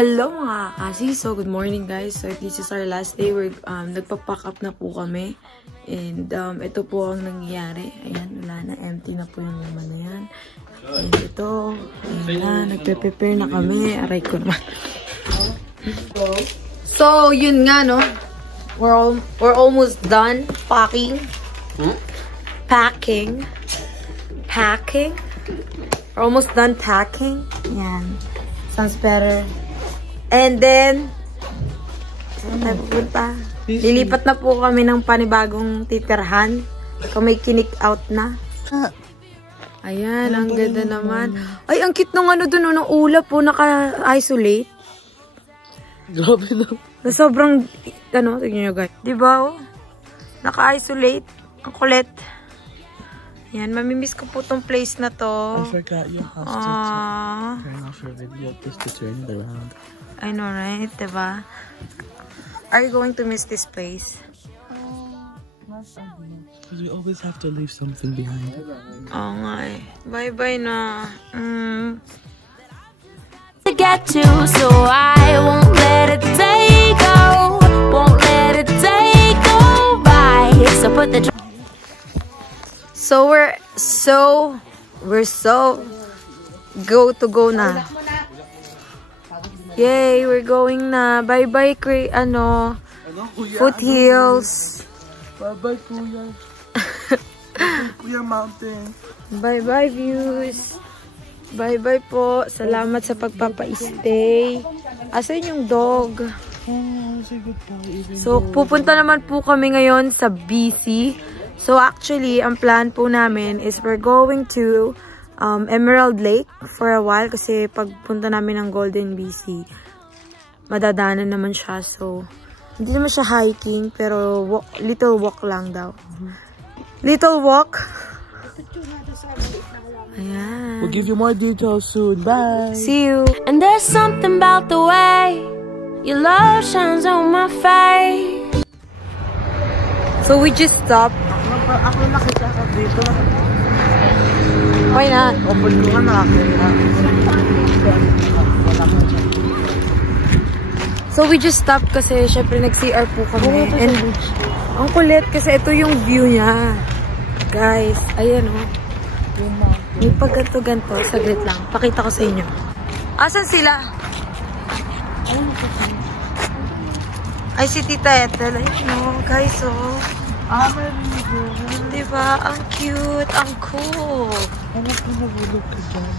Hello mga kasi. So, good morning guys. So, this is our last day. We're nagpa-pack up na po kami. And ito po ang nangyayari. Ayan, wala na. Empty na po yung laman na yan. And ito, ayan na. Nagpe-prepare na kami. Aray ko naman. So, yun nga no. We're almost done packing. Packing. We're almost done packing. Ayan. Sounds better. And then, saan tayo pupunta? Lilipat na po kami ng panibagong titirhan. Kung may kinik out na. Ayan, ang ganda naman. Ay, ang cute nung ano dun, ng ulap po, naka-isolate. Grabe na. Na sobrang, ano, tignan nyo guys. Diba, oh? Naka-isolate. Ang kulit. Yan, mamimiss ko po tong place na to. I forgot you have to turn off your video just to turn it around. I know, right? Diba? Are you going to miss this place? Because we always have to leave something behind. Oo nga eh. Bye-bye na. To get to, so I won't let it take go. Won't let it take go by. So put the So we're so go na. Yay, we're going na. Bye-bye, Foothills. Bye-bye, Kuya. Kuya Mountain. Bye-bye, views. Bye-bye po. Salamat sa pagpapa-stay. Asan yung dog? Say goodbye. So, pupunta naman po kami ngayon sa BC. So, actually, ang plan po namin is we're going to Emerald Lake for a while kasi pagpunta namin ng Golden BC, madadaanan naman siya. So, hindi naman siya hiking, pero little walk lang daw. Little walk. Ayan. We'll give you more details soon. Bye. See you. And there's something about the way your love shines on my face. So, we just stopped. Ako nakita ka dito. Why not? Open ko nga nakakita. So, we just stopped kasi syempre nag-CR po kami. And ang kulit kasi ito yung view niya. Guys, ayan o. May pagganto-ganto. Saglit lang. Pakita ko sa inyo. Asan sila? Ay, si Tita Ethel. Ayun o, guys o. Diba? Ang cute. Ang cool. Ano po nabulog ka dyan?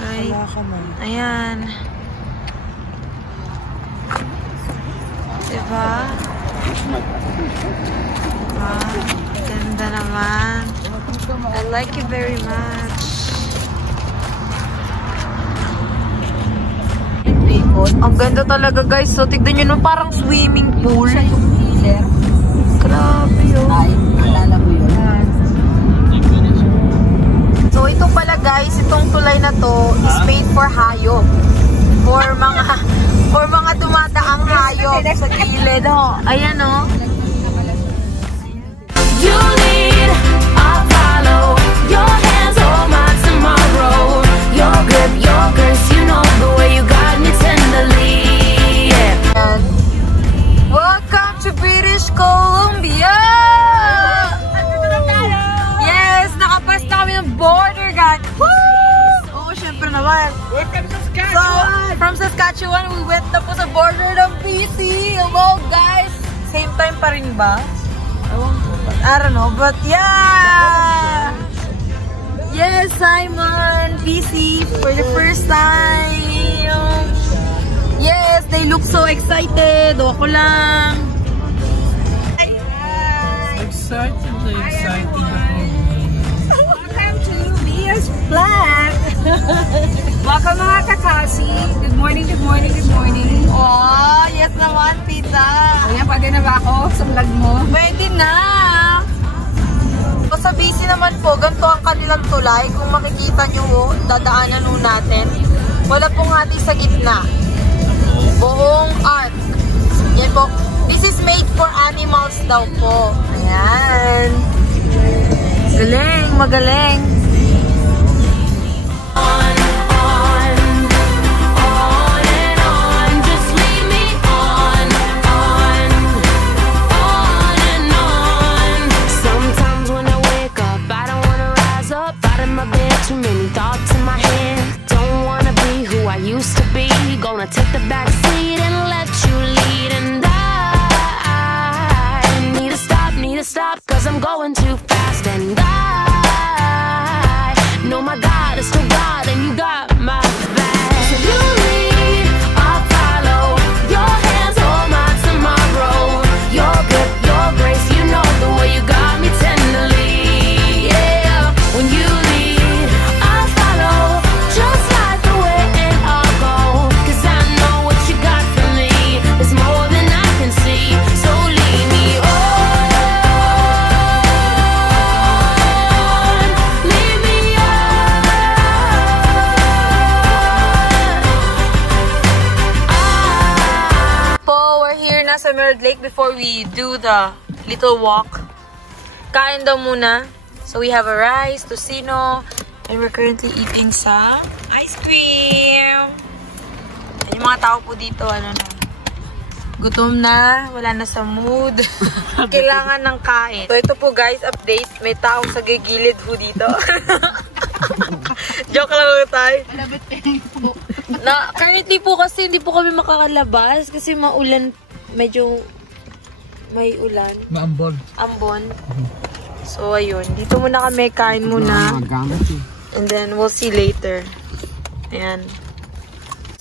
Right. Wala ka man. Ayan. Diba? Diba? Ganda naman. I like it very much. Ang ganda talaga guys. So, tignan nyo nung parang swimming pool. Grabe yun. Alala mo yun. So, ito pala guys, itong tulay na to is made for hayop. For mga dumadaang hayop sa gilid. Oh. Ayan oh. You lead, I'll follow. Your hands hold my tomorrow. Your grip, your grace, you know the way you guide me tenderly. Yeah. And welcome to British Columbia! Yes! Nakapas na kami ng border, guys! Woo! Oo, syempre naman. We're from Saskatchewan! So, from Saskatchewan, we went na po sa border ng BC. Hello, guys! Same time pa rin ba? I don't know, but yeah! Yes, Simon! BC for the first time! Yes, they look so excited. O, ako lang. Exciting. Welcome to Via's Vlog! Welcome mga kakasi. Good morning. Oh, yes naman, tita. Ayan, pwede na ba ako sa vlog mo? Pwede na. So, sa BC naman po, ganito ang kanilang tulay. Kung makikita nyo, dadaanan nun natin. Wala pong hati sa gitna. Buong arc. Yan po. This is made for animals daw po. Ayan. Galing, magaling. On and on sa Emerald Lake before we do the little walk. Kain daw muna. So we have a rice, tocino, and we're currently eating some ice cream. And yung mga tao po dito, ano na, gutom na, wala na sa mood. Kailangan ng kain. So ito po guys, update. May tao sa gigilid po dito. Joke lang po tayo. Currently po kasi hindi po kami makakalabas kasi maulan, medyo may ulan. Maambon. Ambon. So ayun, dito muna kami, kain muna. And then we'll see later. Ayan.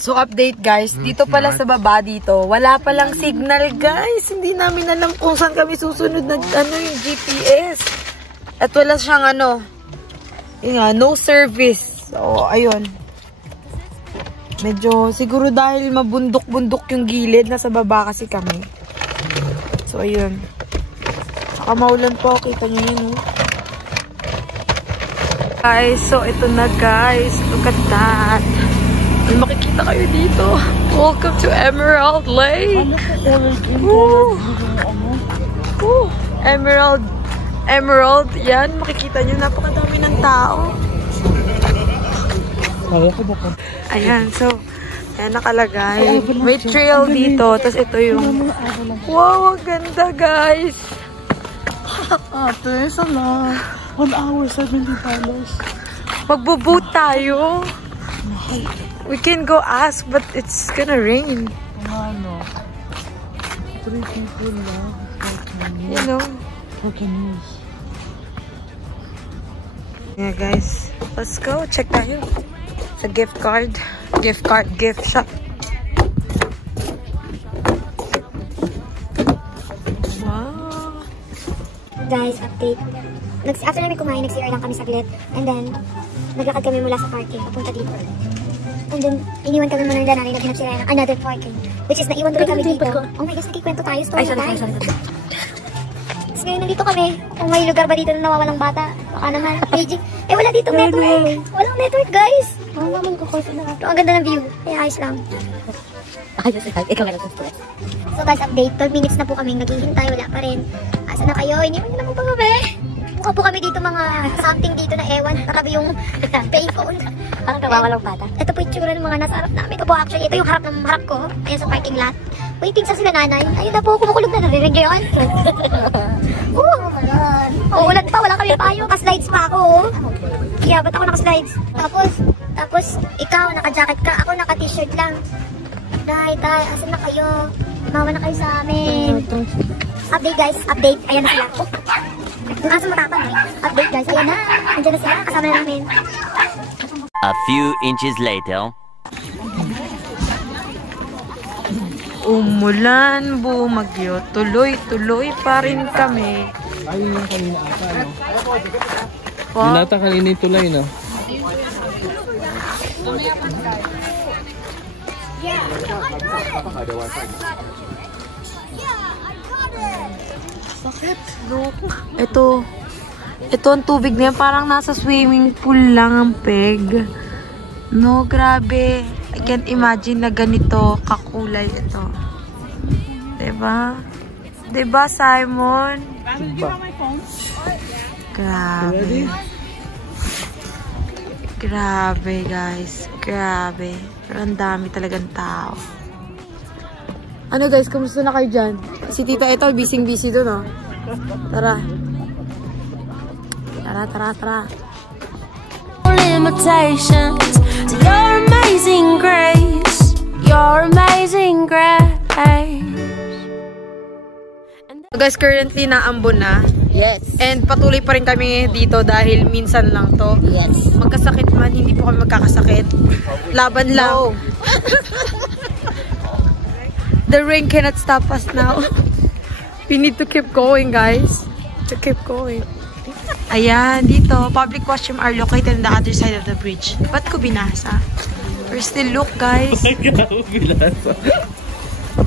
So update guys, dito pala sa baba dito, wala palang signal guys. Hindi namin alam kung saan kami susunod na yung GPS. At wala siyang no service. So ayun. Medyo siguro dahil mabundok-bundok yung gilid, nasa baba kasi kami. So ayun. Saka maulan po, kita nyo yun. Guys, so ito na guys. Look at that. Makikita kayo dito. Welcome to Emerald Lake. Woo! Woo! Emerald. Yan, makikita nyo. Napakadami ng tao. Ayan, so ayan nakalagay. May trail dito. Tapos ito yung wow, ang ganda guys. Ate, sana 1 hour, $70. Magbo-boat tayo. We can go ask, but it's gonna rain. Ano? 3 people lang. You know. Okay. Yeah guys, let's go. Check tayo sa gift shop. Wow. Guys, update. After namin kumain, nag-CR lang kami saglit. And then, naglakad kami mula sa parking, papunta dito. And then, iniwan kami muna ng nanay, nag-CR ng another parking. Which is, naiwan tuloy kami dito. Oh my gosh, nagkikwento tayo. Story time. Tapos ngayon, nandito kami. Kung may lugar ba dito na nawawalang bata? Baka naman, paging. Eh, wala dito network. Walang network, guys. Ang ganda ng view. Kaya ayos lang. So guys, update. 12 minutes na po kami naghihintay. Wala pa rin. Asa na kayo? Iniwan nyo na po ba kami? Mukha po kami dito mga something dito na ewan. Katabi yung payphone. Parang kawawalang bata. Ito po yung tsura ng mga nasa harap namin. Ito po actually, ito yung harap ko. Ayan sa parking lot. Waiting sa sila nanay. Ayun na po, kumukulog na. Narinig nyo yun? Ulan pa, wala kami payo. Naka-slides pa ako. Yeah, ba't ako naka-slides? Tapos, ikaw, naka-jacket ka. Ako, naka-t-shirt lang. Tay, asan na kayo? Mawa na kayo sa amin. Update guys, update. Ayan na sila. Yung aso matapang eh. Update guys, ayan na. Andiyan na sila, kasama na namin. A few inches later. Umulan, bumagyo. Tuloy pa rin kami. Ayun yung kanina ata, no? Po? Yung nata kanina yung tulay, no? Bakit? Look. Ito ang tubig na yan. Parang nasa swimming pool lang ang peg. No, grabe. I can't imagine na ganito kakulay ito. Diba? Diba, Simon? Grabe. Grabe, guys. Grabe. Pero ang dami talagang tao. Ano guys, kumusta na kayo dyan? Si tita ito, busy doon, oh. Tara. Tara. Limitations to your amazing grace, your amazing grace. So guys, currently naambon na. Yes. And patuloy pa rin kami dito dahil minsan lang to. Yes. Magkasakit man, hindi po kami magkakasakit. Laban lang. No. The rain cannot stop us now. We need to keep going, guys. To keep going. Ayan, dito. Public washroom are located on the other side of the bridge. Ba't ko binasa? We're still look, guys.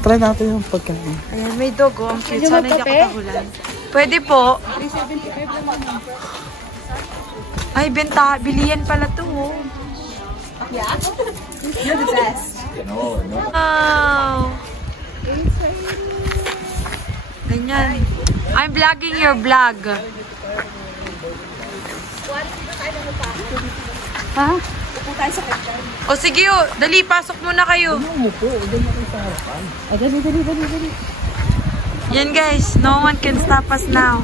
Try natin yung pagkain. Ayan, may dogo. Ang cute. Sana hindi ako tahulan. Pwede po. Ay, benta. Bilian pala to, oh. Yeah? You're the best. Wow. Yan. I'm vlogging your vlog. Ha? Upo tayo sa kitchen. O sige o, dali, pasok muna kayo. Ay, dali. Yan guys, no one can stop us now.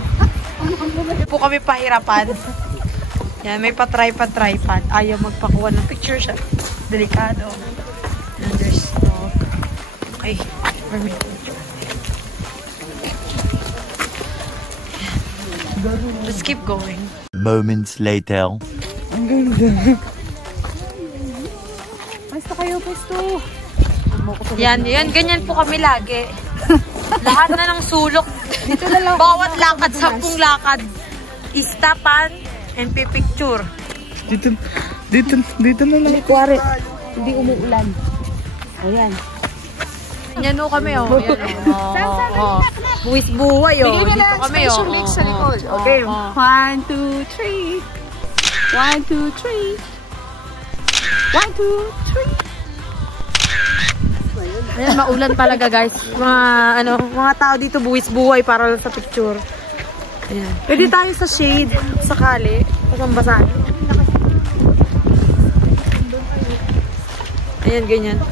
Hindi po kami pahirapan. Yan, may pa-tripod. Ayaw magpakuha ng picture siya. Delikado. And there's dog. Okay, for me. Let's keep going. Moments later. Pwesto kayo, pwesto. Yan, ganyan po kami lagi. Lahat na ng sulok. Dito na lang. Bawat lakad, 10 lakad. Istapan and pipicture. Dito na lang. Kuwari, hindi umuulan. Ayan. Yan o kami o. Buwis buhay o. Bigyan nila Dito kami o. special mix sa likod. Okay. 1, 2, 3. 1, 2, 3. 1, 2, 3. Ayan, maulan talaga guys. Mga tao dito buwis buhay para lang sa picture. Ayan. Pwede tayo sa shade, sakali. Pasang-basahan. Ayan, ganyan.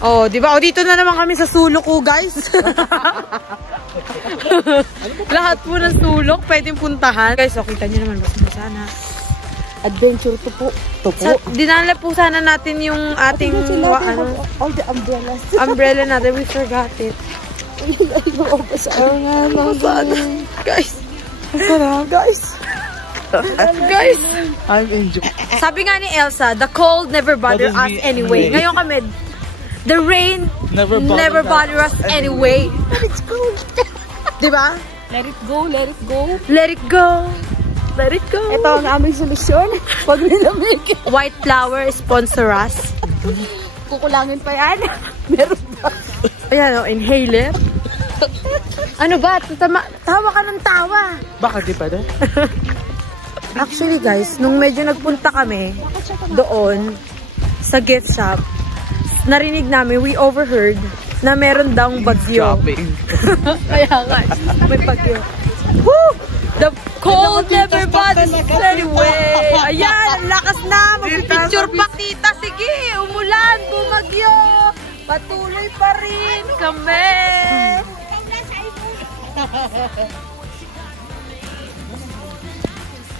Oh, di ba? O, dito na naman kami sa sulok ko, guys. Lahat po ng sulok pwedeng puntahan. Guys, o, kita nyo naman, basa-basa na. Adventure to po. Dinala po sana natin yung ating All the umbrellas. umbrella natin. We forgot it. Guys. Guys. Guys. I'm enjoying. Sabi nga ni Elsa, the cold never bother us anyway. Ngayon kami, the rain never bother us anyway. Let's go. Diba? Let it go, let it go. Let it go. Let it go. Ito ang aming solusyon. Pag nilamig. White flower sponsor us. Kukulangin pa yan. Meron ba? Ayan o, inhaler. Ano ba? Tawa ka ng tawa. Baka di pa Actually guys, nung medyo nagpunta kami doon sa gift shop, narinig namin, we overheard na meron daw bagyo. shopping. Kaya nga, may bagyo. Woo! The cold never bothers us anyway. Ayan, ang lakas na. Mag-picture pa kita. Sige, umulan, bumagyo. Patuloy pa rin kami.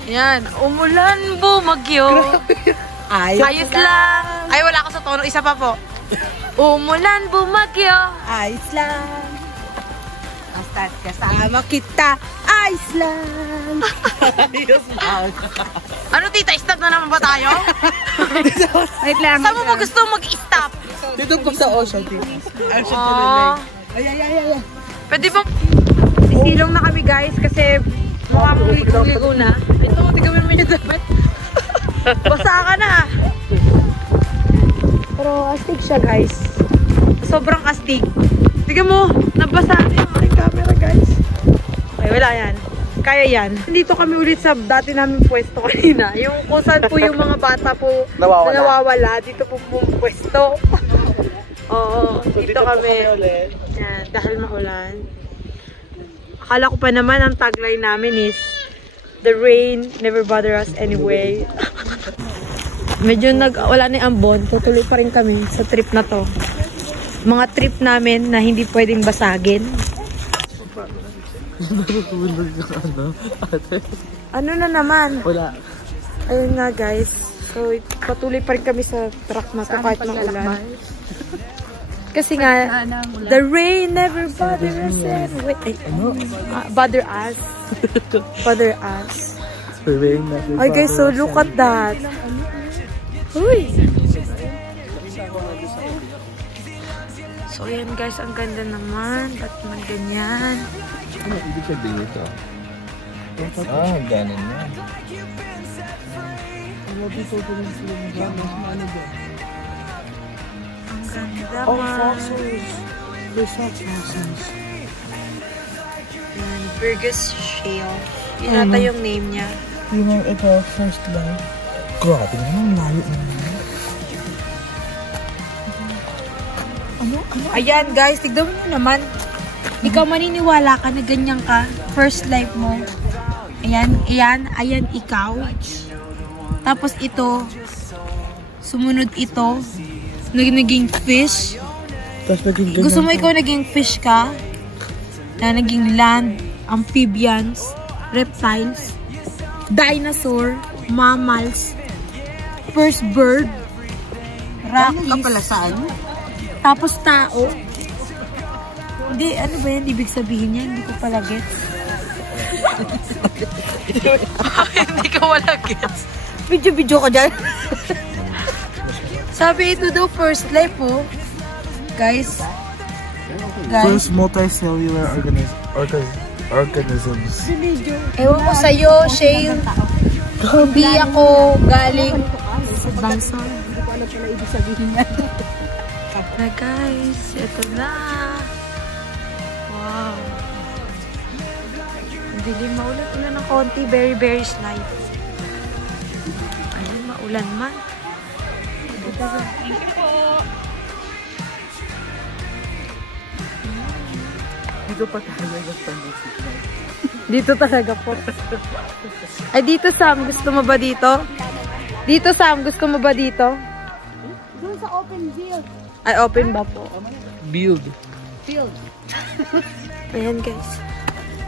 Yan, umulan, bumagyo. Ayos lang. Ay, wala ka sa tono. Isa pa po. Umulan, bumagyo. Ayos lang. Basta't kasama kita. Ayos lang. Ano tita, stop na naman ba tayo? Wait lang. Saan mo ba gusto mag-stop? Dito po sa ocean. Ay. Pwede bang isilong na kami guys kasi mukha mong ligo na. Ito, tigawin mo yung damit. Basa ka na. Pero astig siya guys. Sobrang astig. Tignan mo, nabasa na yung aking camera guys. Okay, wala yan. Kaya yan. Dito kami ulit sa dati namin pwesto kanina. Yung kung saan po yung mga bata po nawawala. Dito po pwesto. Oo, so, dito kami. Yan, dahil maulan. Akala ko pa naman ang tagline namin is the rain never bother us anyway. Medyo wala na yung ambon. Tutuloy pa rin kami sa trip na to. Mga trip namin na hindi pwedeng basagin. Ano na naman? Wala. Ayun nga guys. So patuloy pa rin kami sa truck na to kahit maulan. Kasi nga, the rain never bother us anyway. Bother us. Bother us. Ay guys, so look at that. Uy! So ayan guys, ang ganda naman. Ba't man ganyan? Ano ibig sabihin ito? Ganun na. Ang ganda man. Ayan, Burgess Shale. Yun nata yung name niya. Yung ito, first line. Grabe naman, layo naman. Ayan guys, tignan mo naman. Ikaw maniniwala ka na ganyan ka. First life mo. Ayan ikaw. Tapos ito. Sumunod ito. Naging fish. Gusto mo ikaw naging fish ka? Na naging land, amphibians, reptiles, dinosaur, mammals, first bird, rockies. Ka pala saan? Tapos tao. Hindi, ano ba yan? Ibig sabihin yan? Hindi ko pala gets. Hindi ko wala gets. Video ka dyan. Sabi ito daw first life oh. Guys. First multicellular organisms. Ewan ko sa'yo, Shane. Hindi ako galing sa bansa. Hindi ko alam pala ibig sabihin yan. Na guys, ito na. Wow. Hindi maulan ng konti. Very slight. Ayun, maulan man. Thank you po. Dito pa talaga signal. Dito talaga po. Ay, dito Sam, gusto mo ba dito? Dito Sam, gusto mo ba dito? Doon sa open field. Ay, open ba po? Build. Ayan guys.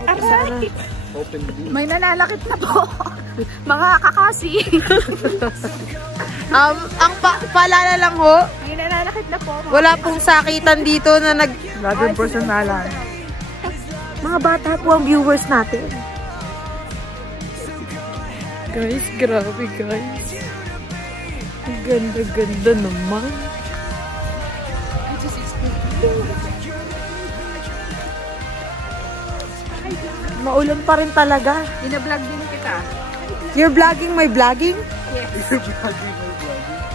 Aray! Open build. May nananakit na po. Mga kakasi. Ang paalala lang ho, May nananakit na po. wala pong sakitan dito na Laging personalan. mga bata po ang viewers natin. Guys, grabe guys. Ang ganda naman. Maulan pa rin talaga. Ina-vlog din kita. You're vlogging my vlogging?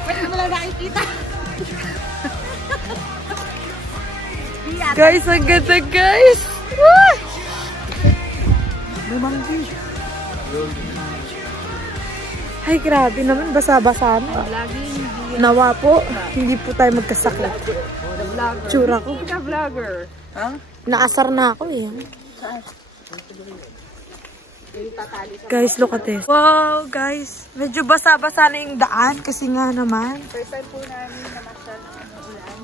Pwede mo lang nakikita. Guys, ang ganda guys. Ay, grabe naman. Basa-basa na. Nawa po, hindi po tayo magkasakit. Tsura ko. Vlogger. Naasar na ako eh. Guys, look at this. Wow, guys. Medyo basa-basa na yung daan kasi nga naman. First time po namin namasyal ng ulan.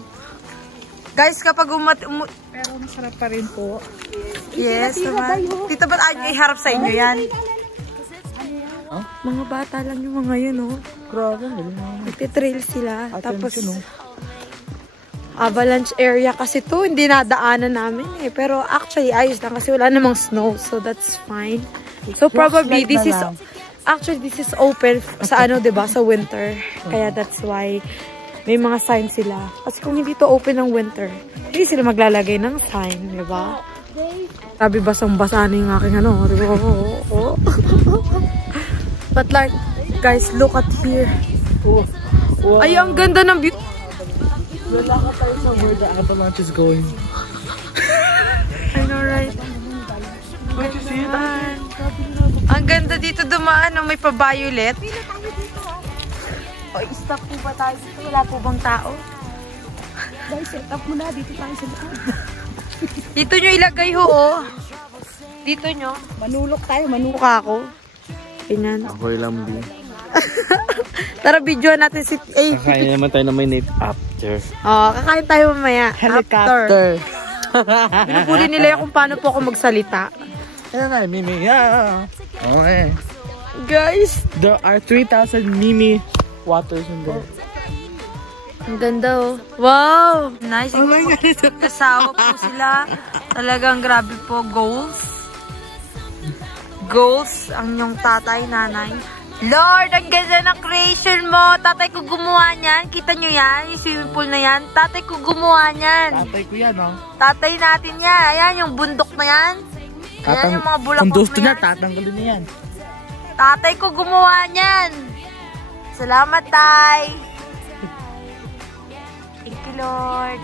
Guys, kapag Pero masarap pa rin po. yes, naman. Tita, ba't ay harap sa inyo yan? Mga bata lang yung mga yun, oh. Grabe. Nagtitrail sila. Tapos, avalanche area kasi to. Hindi nadaanan namin eh. Pero actually, ayos lang kasi wala namang snow. So, that's fine. So, probably, this is... Actually, this is open sa ano, diba? Sa winter. Kaya that's why may mga sign sila. Kasi kung hindi to open ng winter, hindi sila maglalagay ng sign, diba? Sabi, basang-basa na yung aking ano. Diba? Oh. But like, guys, look at here. Wow. Ay, ang ganda ng view. Wala ka tayo sa where the avalanche is going. I know, right? Can't you see it? Ang ganda dito dumaan, no? May pa-violet. O, stop po ba tayo dito? Wala po bang tao? Guys, set up mo na. Dito tayo sa loob. Dito nyo ilagay ho, oh. Dito nyo. Manulok tayo, manulok. Mukha ako. Ganyan. Ako'y lambi. Tara, videoan natin si... Kakain naman tayo na may night after. Oh, kakain tayo mamaya. Helicopter. Pinupuli nila yung kung paano po ako magsalita. Mimi. Yeah. Okay. Guys, There are 3,000 Mimi waters in there. ang ganda, oh. Wow! Nice. Oh my God. Kasawa po sila. Talagang grabe po. Goals ang inyong tatay, nanay. Lord, ang ganda ng creation mo. Tatay ko gumawa niyan. Kita nyo yan? Yung swimming pool na yan. Tatay ko gumawa niyan. Tatay ko yan, oh. Tatay natin yan. Ayan, yung bundok na yan. Ayan, yung mga bulak kung gusto na na, yan. tatanggalin niya yan. Tatay ko gumawa niyan. Salamat, Tay. Thank you, Lord.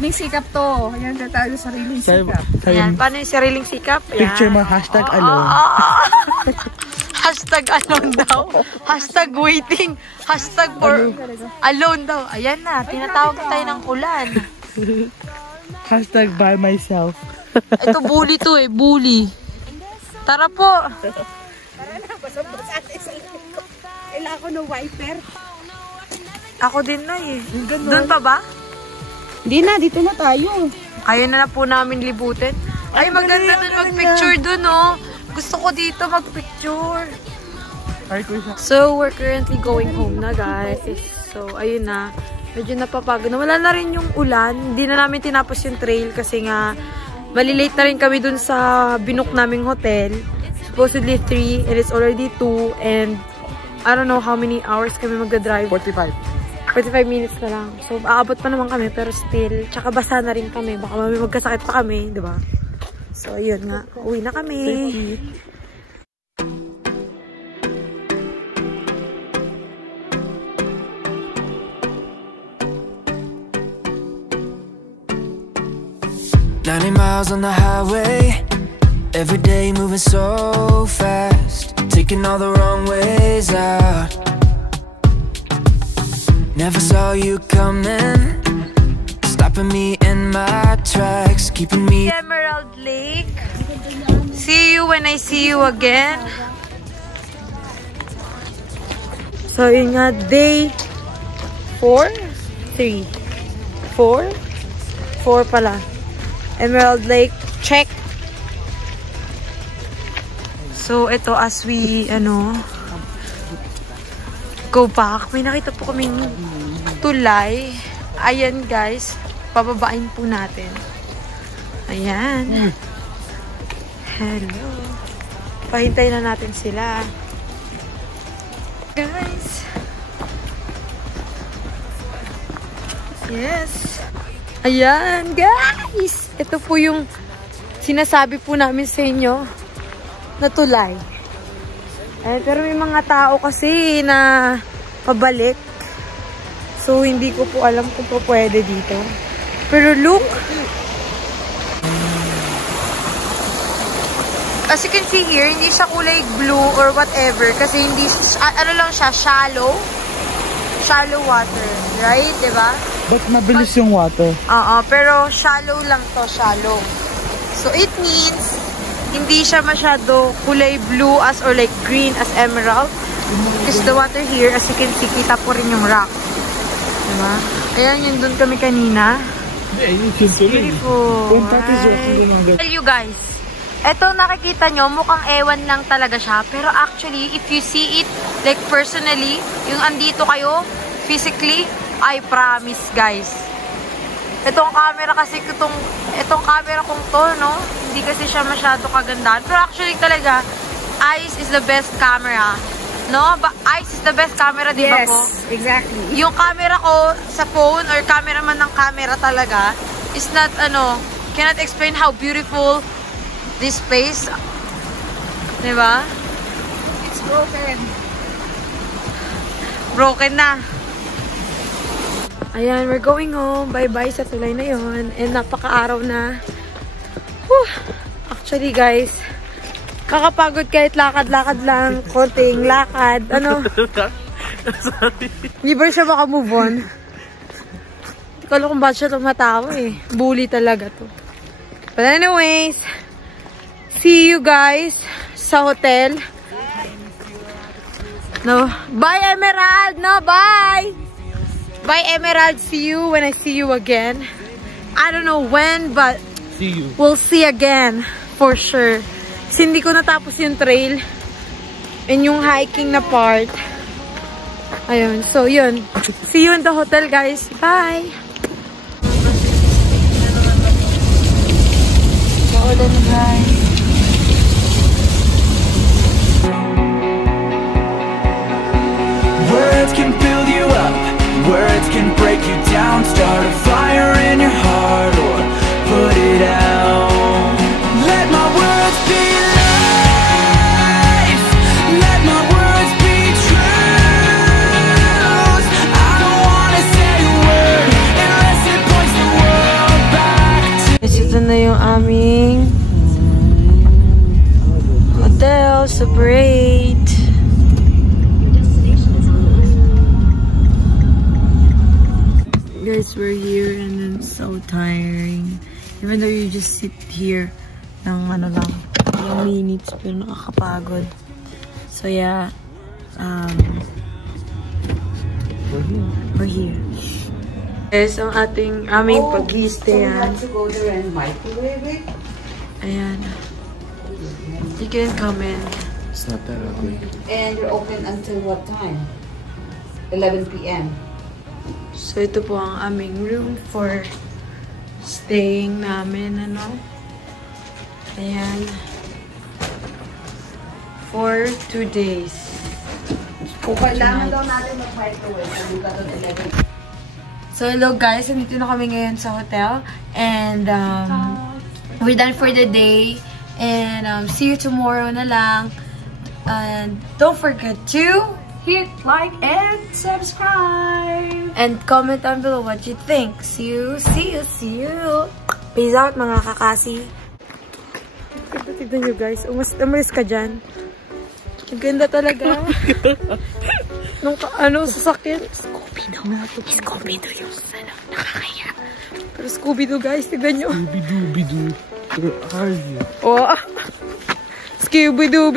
May sikap to. Ayan na tayo sa sariling sikap. Ayan, paano yung sariling sikap? Ayan. Picture mo, hashtag Oh, alone. oh, oh. Hashtag alone daw. Hashtag waiting. Hashtag for alone daw. Ayan na, tinatawag tayo ng ulan. Hashtag by myself. Ito bully to eh, bully. Tara po. Kailangan ko ng wiper. Ako din na eh. Doon pa ba? Hindi na, dito na tayo. Ayaw na po namin libutin. Ay, maganda doon mag-picture doon, oh. Gusto ko dito mag-picture. So, we're currently going home na, guys. So, ayun na. Medyo napapagod na. Wala na rin yung ulan. Hindi na namin tinapos yung trail kasi nga malilate na rin kami dun sa binook naming hotel. Supposedly 3 and it's already 2 and I don't know how many hours kami magdadrive. 45 minutes na lang. So, aabot pa naman kami pero still, tsaka basa na rin kami. Baka magkasakit pa kami, di ba? So, yun nga. Uwi na kami. Miles on the highway, every day moving so fast, taking all the wrong ways out. Never saw you coming, stopping me in my tracks, keeping me. Emerald Lake. See you when I see you again. So yun nga, day 4? 3? 4? 4 pala. Emerald Lake, check. So, ito as we, go back. May nakita po kaming tulay. Ayan, guys. Pababain po natin. Ayan. Hello. Pahintay na natin sila. Guys. Yes. Ayan, guys! Ito po yung sinasabi po namin sa inyo na tulay. Pero may mga tao kasi na pabalik. So, hindi ko po alam kung po pwede dito. Pero look! As you can see here, hindi siya kulay blue or whatever. Kasi hindi siya, lang siya, shallow. Shallow water. Right? Diba? But mabilis yung water. Pero shallow lang to, shallow. So it means hindi siya masyado kulay blue as or like green as emerald. Because the water here, as you can see, kita po rin yung rock. Diba? Ayan, yun doon kami kanina. It's beautiful. Tell you guys, eto nakikita nyo, mukhang ewan lang talaga siya. Pero actually, if you see it, like personally, yung andito kayo, physically, I promise guys. Itong camera kasi, itong camera kong to, no? Hindi kasi siya masyado kagandahan. Pero actually talaga, Ice is the best camera. No? Ice is the best camera, di ba po? Yes, exactly. Yung camera ko sa phone or cameraman ng camera talaga is not, cannot explain how beautiful this place. Di ba? It's broken. Broken na. Ayan, we're going home. Bye-bye sa tulay na yon. And napaka-araw na. Whew. Actually, guys, kakapagod kahit lakad-lakad lang. Konting lakad. Hindi ba siya maka-move on? Hindi ko alam kung bakit siya tumatawa eh. Bully talaga to. But anyways, see you guys sa hotel. No. Bye, Emerald! No, bye! Bye, Emerald. See you when I see you again. I don't know when, but see you. We'll see again for sure. Kasi hindi ko natapos yung trail and yung hiking na part. Ayun. So, yun. See you in the hotel, guys. Bye! Maulan, guys. Words can build you up, words can break you down. Start a fire in your heart or put it out. Let my words be life, let my words be truth. I don't wanna say a word unless it points the world back to. Ito na yung aming hotel sa Parade. we're here and then so tiring. Even though you just sit here ng ano lang, yung minutes, pero nakakapagod. So yeah, we're here. Guys, ang aming pag-i-stayan. To go there and microwave it. Ayan. You can come in. It's not that ugly. And you're open until what time? 11 p.m. So ito po ang aming room for staying namin, ano. Ayan. For 2 days. Kung kailangan daw natin mag-microwave, sabi ka doon 11. So hello guys, nandito na kami ngayon sa hotel. And we're done for the day. And see you tomorrow na lang. And don't forget to Hit like and subscribe. and comment down below what you think. See you. Peace out mga kakasi. Tignan nyo guys, umalis ka dyan. Ang ganda talaga. Nung sasakyan. Scooby-Doo yung nakakaya. Pero Scooby-Doo guys, tignan nyo. Scooby-Doo. Where are you? Oh, Scooby-Doo.